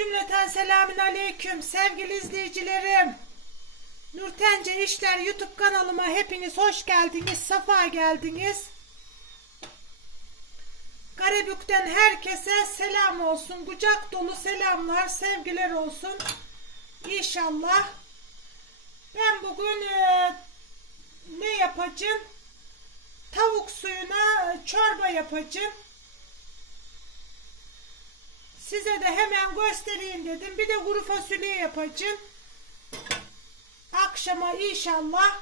Cümleten selamün aleyküm sevgili izleyicilerim. Nurtence İşler YouTube kanalıma hepiniz hoş geldiniz, safa geldiniz. Karabük'ten herkese selam olsun, kucak dolu selamlar, sevgiler olsun. İnşallah. Ben bugün e, ne yapacağım? Tavuk suyuna çorba yapacağım. Size de hemen göstereyim dedim. Bir de kuru fasulye yapacağım. Akşama inşallah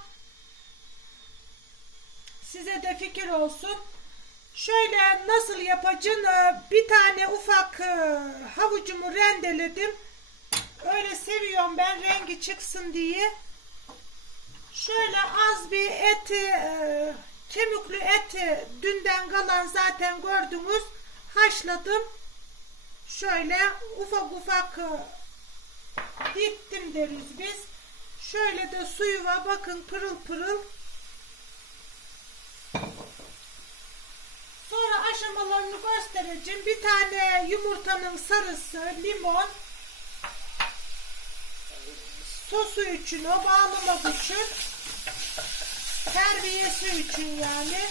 size de fikir olsun. Şöyle nasıl yapacağım? Ee, Bir tane ufak e, havucumu rendeledim. Öyle seviyorum ben rengi çıksın diye. Şöyle az bir eti, e, kemikli eti dünden kalan zaten gördünüz. Haşladım. Şöyle ufak ufak e, diktim deriz biz. Şöyle de suyu var bakın pırıl pırıl. Sonra aşamalarını göstereceğim. Bir tane yumurtanın sarısı, limon, sosu için o bağlamak için terbiyesi için yani.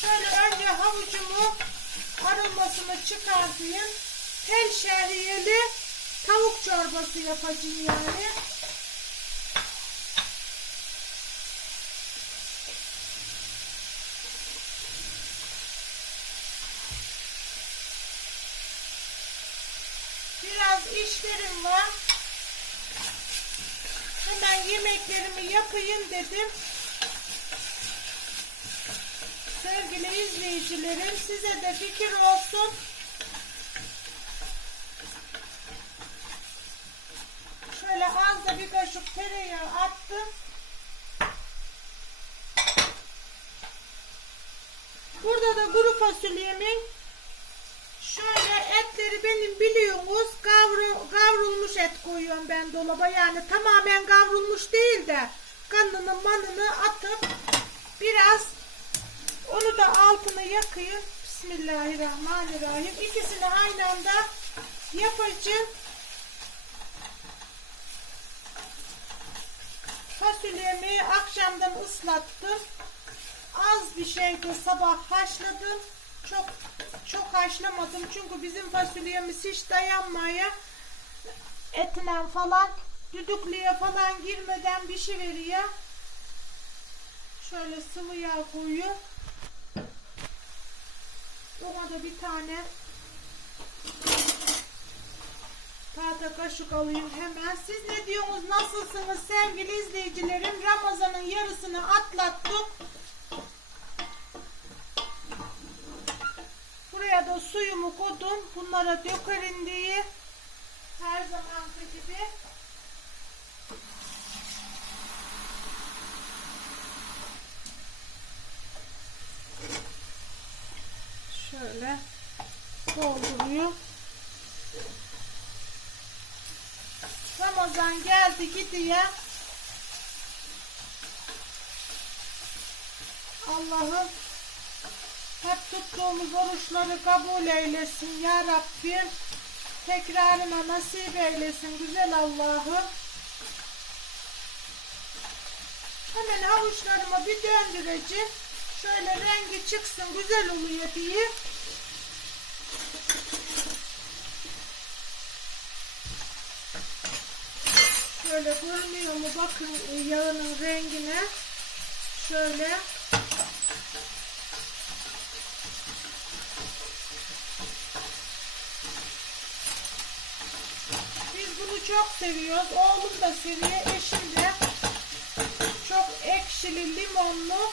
Şöyle önce havucumu aromasını çıkartayım. Tel şehriyeli tavuk çorbası yapacağım yani. Biraz işlerim var. Hemen yemeklerimi yapayım dedim. Sevgili izleyicilerim size de fikir olsun. Da bir kaşık tereyağı attım. Burada da kuru fasulyemin şöyle etleri benim biliyorsunuz kavru, kavrulmuş et koyuyorum ben dolaba. Yani tamamen kavrulmuş değil de kanını manını atıp biraz onu da altını yakayım. Bismillahirrahmanirrahim. İkisini aynı anda yapacağım. Fasulyemi akşamdan ıslattım. Az bir şeydi sabah haşladım. Çok çok haşlamadım çünkü bizim fasulyemiz hiç dayanmaya etine falan düdüklüye falan girmeden bir şey veriyor. Şöyle sıvı yağ koyuyor. Ona da bir tane tahta kaşık alayım hemen. Siz ne diyorsunuz? Nasılsınız sevgili izleyicilerim? Ramazan'ın yarısını atlattık. Buraya da suyumu koydum. Bunlara dökerim diye. Her zamanki gibi. Şöyle dolduruyor. Ramazan geldi gidiyor. Allah'ım hep tuttuğumuz oruçları kabul eylesin ya Rabbim. Tekrarına nasip eylesin güzel Allah'ım. Hemen havuçlarımı bir döndüreceğim. Şöyle rengi çıksın güzel oluyor diye. Şöyle görünüyor mu bakın e, yağının rengine. Şöyle. Biz bunu çok seviyoruz. Oğlum da seviyor. Eşim de çok ekşili, limonlu.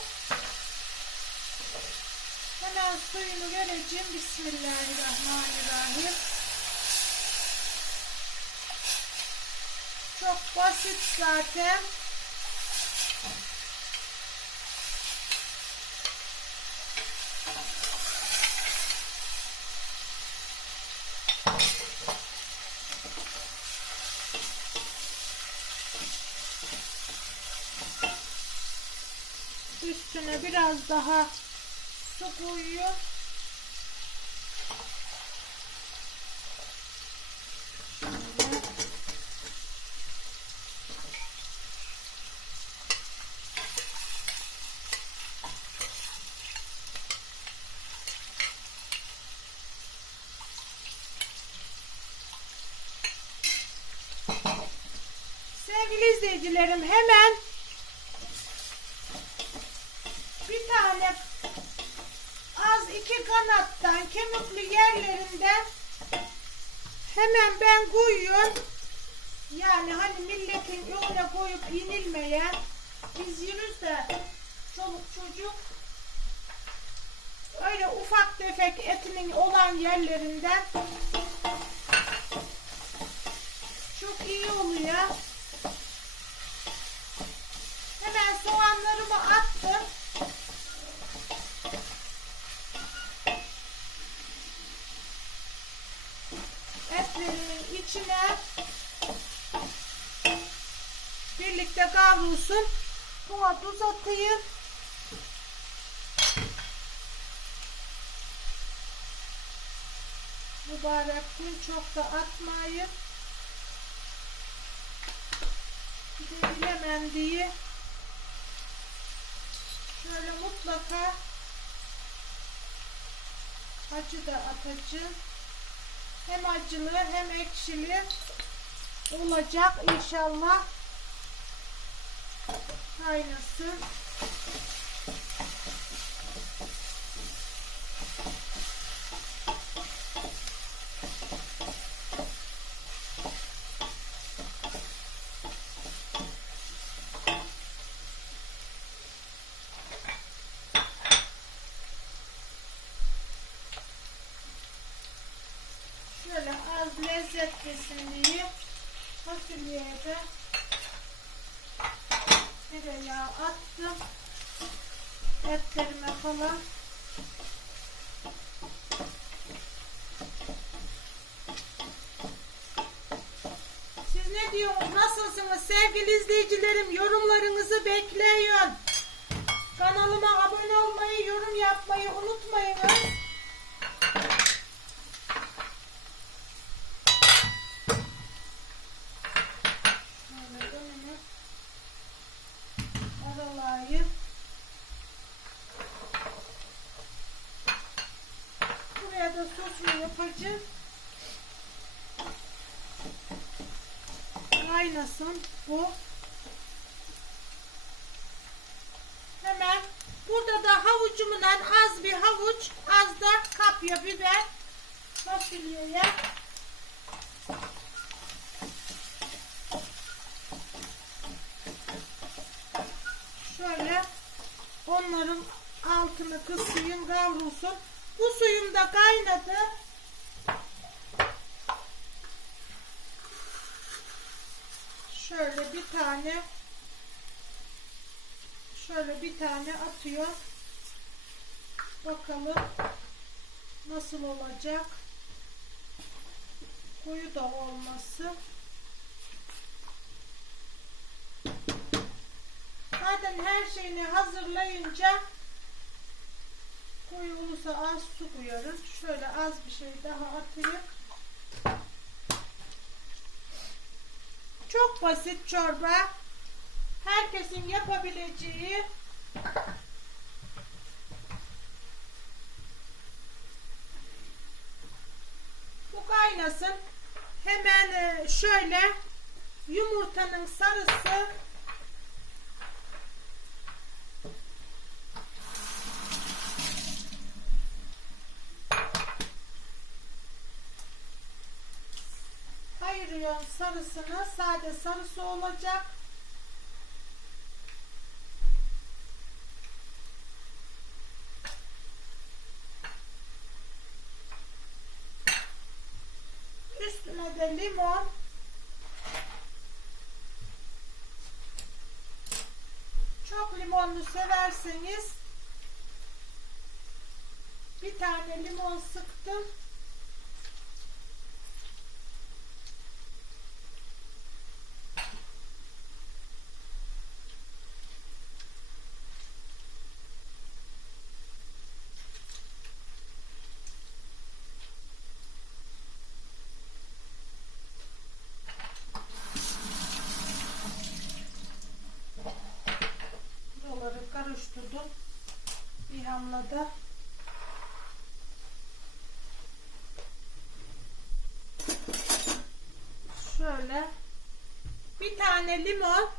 Hemen suyunu vereceğim. Bismillahirrahmanirrahim. Çok basit zaten. Üstüne biraz daha su koyuyor. Sevgili izleyicilerim hemen bir tane az iki kanattan kemikli yerlerinden hemen ben koyuyorum. Yani hani milletin önüne koyup yenilmeyen biz yürüz de çoluk çocuk öyle ufak tefek etinin olan yerlerinden çok iyi oluyor. Hemen soğanlarımı attım. Etlerimin içine birlikte kavrulsun. Buna tuz atayım. Mübarek gün çok da atmayın. Bilemem diye şöyle mutlaka acı da atacağım. Hem acılı hem ekşili olacak inşallah. Kaynasın. Şöyle az lezzetlisin diye fasulyeye de tereyağı attım. Etlerime falan. Siz ne diyorsunuz? Nasılsınız sevgili izleyicilerim? Yorumlarınızı bekliyorum. Kanalıma abone olmayı, yorum yapmayı unutmayınız. Şöyle önüme aralayayım. Buraya da sosunu yapacağım. Kaynasın bu. Hemen burada da havucumdan az bir havuç, az da kapya biber fasulyeye şöyle onların altını kısayım kavrulsun. Bu suyum da kaynadı. Şöyle bir tane şöyle bir tane atıyor. Bakalım nasıl olacak. Koyu da olması. Zaten her şeyini hazırlayınca koyu olursa az su koyarım. Şöyle az bir şey daha atayım. Çok basit çorba. Herkesin yapabileceği bu kaynasın. Hemen e, şöyle yumurtanın sarısı ayırıyorum sarısını. Sade sarısı olacak. Üstüne de limon. Çok limonlu severseniz bir tane limon sıktım. Bir hamlada. Şöyle bir tane limon,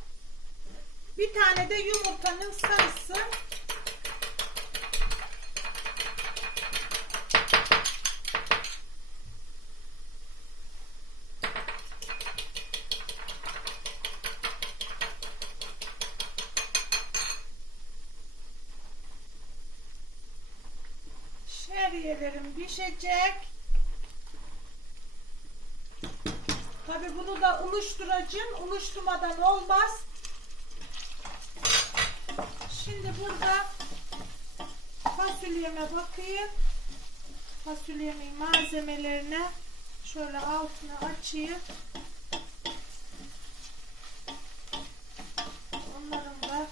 bir tane de yumurtanın sarısı. Şehriyelerim pişecek. Tabi bunu da ılıştıracağım. Ilıştırmadan olmaz. Şimdi burada fasulyeme bakayım. Fasulyemin malzemelerine şöyle altını açayım. Onların da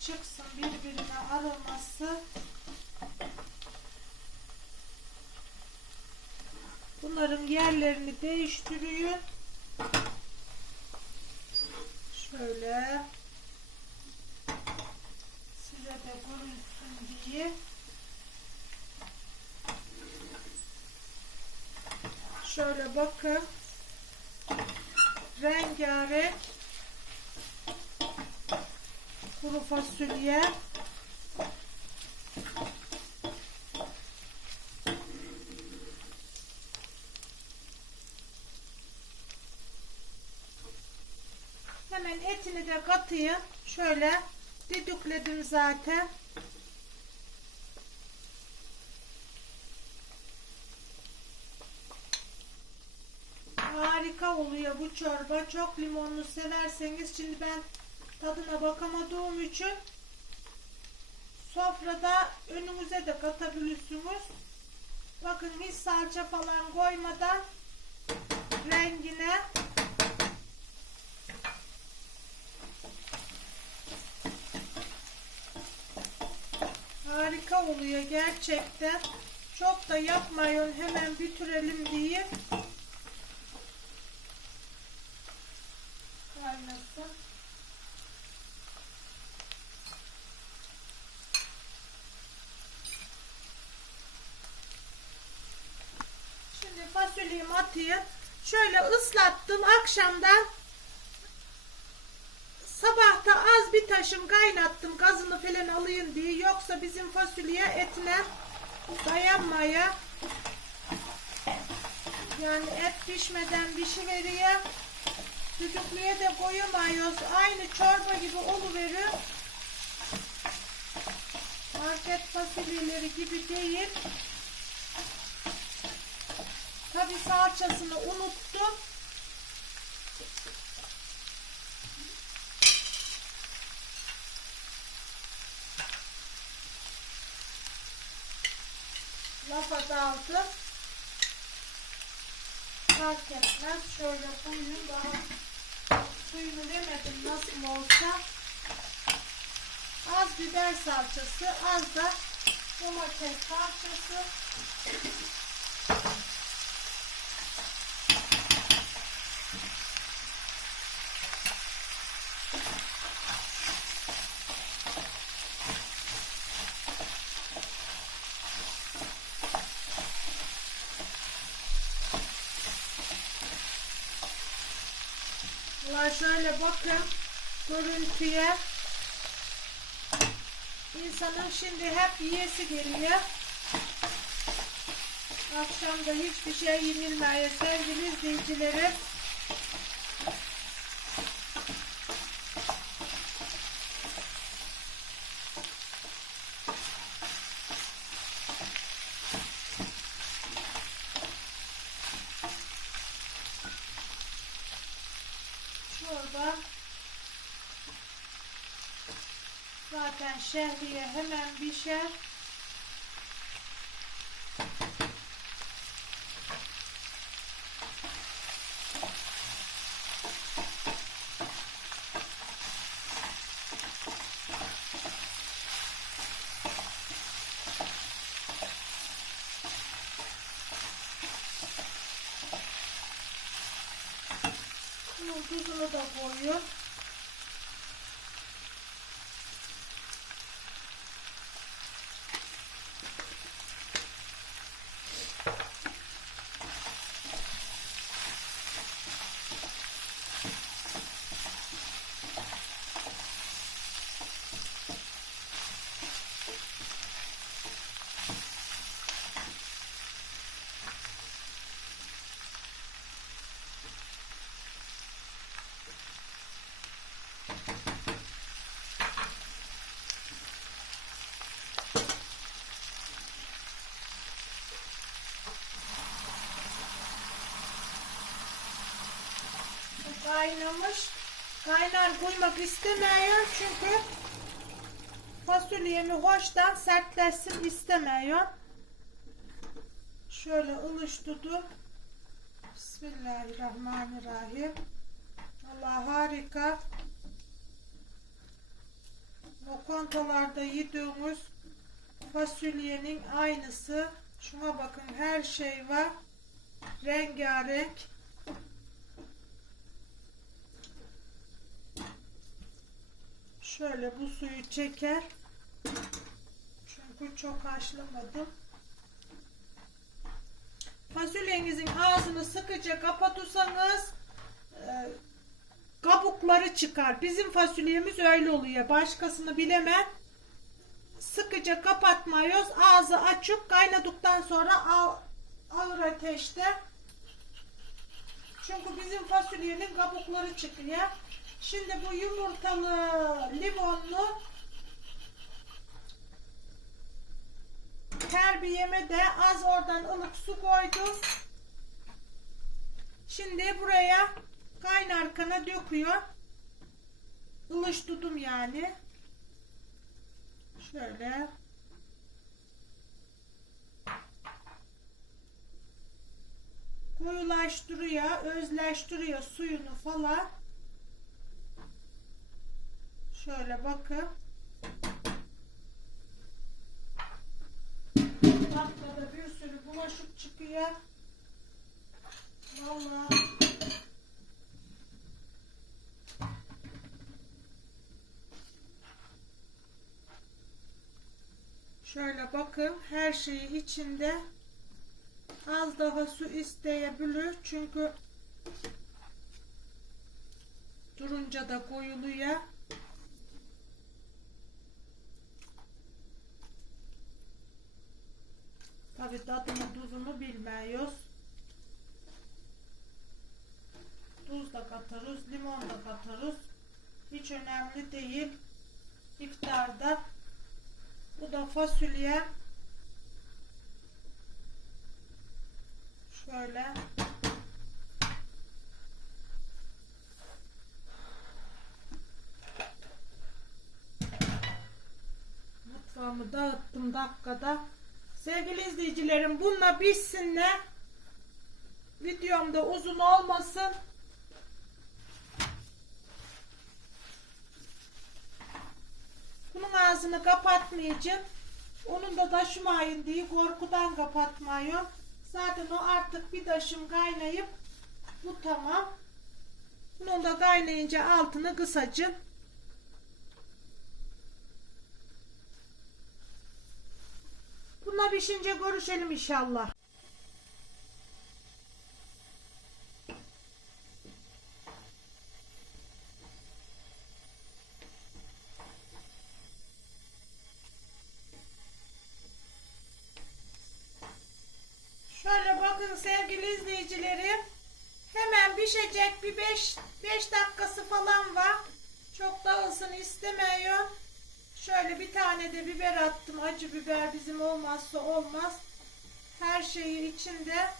çıksın birbirine aroması. Bunların yerlerini değiştiriyor. Şöyle size de görünsün diye. Şöyle bakın. Rengarenk kuru fasulye. Etini de katayım. Şöyle düdükledim zaten. Harika oluyor bu çorba. Çok limonlu severseniz şimdi ben tadına bakamadığım için sofrada önünüze de katabilirsiniz. Bakın hiç salça falan koymadan rengine Harika oluyor gerçekten. Çok da yapmayın hemen bitirelim diye. Şimdi fasulyemi atayım. Şöyle ıslattım akşamdan Sabahta az bir taşım kaynattım gazını falan alayım diye. Yoksa bizim fasulye etine dayanmaya. Yani et pişmeden pişiveriyor. Düdüklüye de koyamıyoruz. Aynı çorba gibi oluverir. Market fasulyeleri gibi değil. Tabi salçasını unuttum. Lafa daldı. Fark etmez. Şöyle koyayım daha suyunu demedim nasıl olsa. Az biber salçası, az da domates salçası. Valla şöyle bakın görüntüye. İnsanın şimdi hep yiyesi geliyor. Akşamda hiçbir şey yenilmeye sevgili izleyicilerim. Çorba zaten şehriye hemen pişer. Tuzunu da koyuyor. Kaynar koymak istemiyor çünkü fasulyemi hoştan sertleşsin istemiyor. Şöyle ılıştırdım. Bismillahirrahmanirrahim. Allah harika. Lokantalarda yediğimiz fasulyenin aynısı. Şuna bakın her şey var. Rengarenk. Şöyle bu suyu çeker. Çünkü çok haşlamadım. Fasulyenizin ağzını sıkıca kapatırsanız e, kabukları çıkar. Bizim fasulyemiz öyle oluyor. Başkasını bilemem. Sıkıca kapatmıyoruz. Ağzı açık kaynadıktan sonra ağ, ağır ateşte. Çünkü bizim fasulyenin kabukları çıkıyor. Şimdi bu yumurtalı, limonlu terbiyeme de az oradan ılık su koydum. Şimdi buraya kaynarkana döküyor. Ilış yani. Şöyle. Koyulaştırıyor, özleştiriyor suyunu falan. Şöyle bakın. Dakikada bir sürü bulaşık çıkıyor. Vallahi. Şöyle bakın her şeyi içinde az daha su isteyebilir çünkü durunca da koyuluyor. Tabi tadını tuzunu bilmiyoruz. Tuz da katarız, limon da katarız. Hiç önemli değil. İftarda bu da fasulye. Şöyle. Mutfağımı dağıttım dakikada. Sevgili izleyicilerim bununla bitsinler. Videomda uzun olmasın. Bunun ağzını kapatmayacağım. Onun da taşımayın diye korkudan kapatmıyorum. Zaten o artık bir taşım kaynayıp bu tamam. Bunun da kaynayınca altını kısacağım. Bununla pişince görüşelim inşallah. Şöyle bakın sevgili izleyicilerim. Hemen pişecek bir 5 5 dakikası falan var. Çok dağılsın istemiyorum. Şöyle bir tane de biber attım. Acı biber bizim olmazsa olmaz. Her şeyi içinde.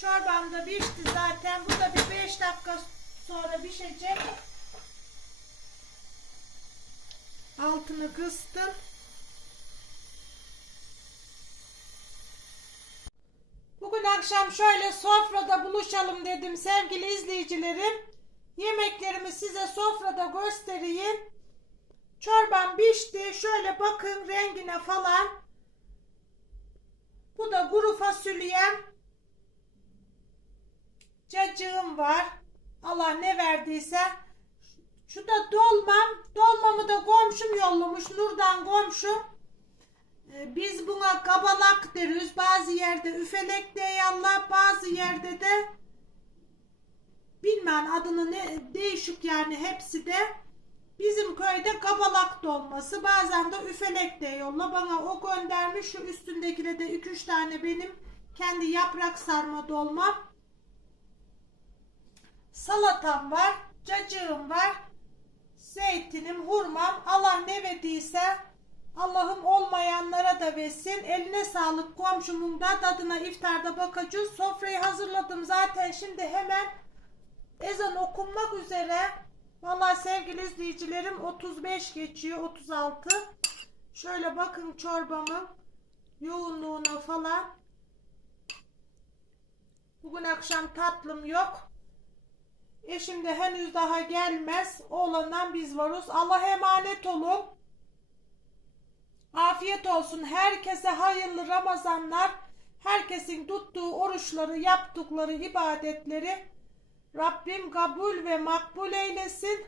Çorbam da pişti zaten. Bu da bir 5 dakika sonra pişecek. Altını kıstım. Bugün akşam şöyle sofrada buluşalım dedim sevgili izleyicilerim. Yemeklerimi size sofrada göstereyim. Çorbam pişti. Şöyle bakın rengine falan. Bu da kuru fasulyem. Cacığım var. Allah ne verdiyse. Şu da dolmam. Dolmamı da komşum yollamış. Nurdan komşum. Ee, Biz buna kabalak deriz. Bazı yerde üfelek Allah, bazı yerde de bilmem adını ne değişik yani hepsi de bizim köyde kabalak dolması bazen de üfelek de yolla bana o göndermiş şu üstündekine de 2-3 tane benim kendi yaprak sarma dolmam salatam var cacığım var zeytinim hurmam Allah ne verdiyse Allah'ım olmayanlara da versin. Eline sağlık komşumun da tadına iftarda bakacağız. Sofrayı hazırladım zaten şimdi hemen Ezan okunmak üzere. Vallahi sevgili izleyicilerim 35 geçiyor 36. Şöyle bakın çorbamın yoğunluğuna falan. Bugün akşam tatlım yok. Eşim de henüz daha gelmez. Oğlandan biz varız. Allah'a emanet olun. Afiyet olsun. Herkese hayırlı Ramazanlar. Herkesin tuttuğu oruçları, yaptıkları ibadetleri Rabbim kabul ve makbul eylesin.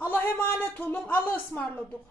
Allah'a emanet olun. Allah'a ısmarladık.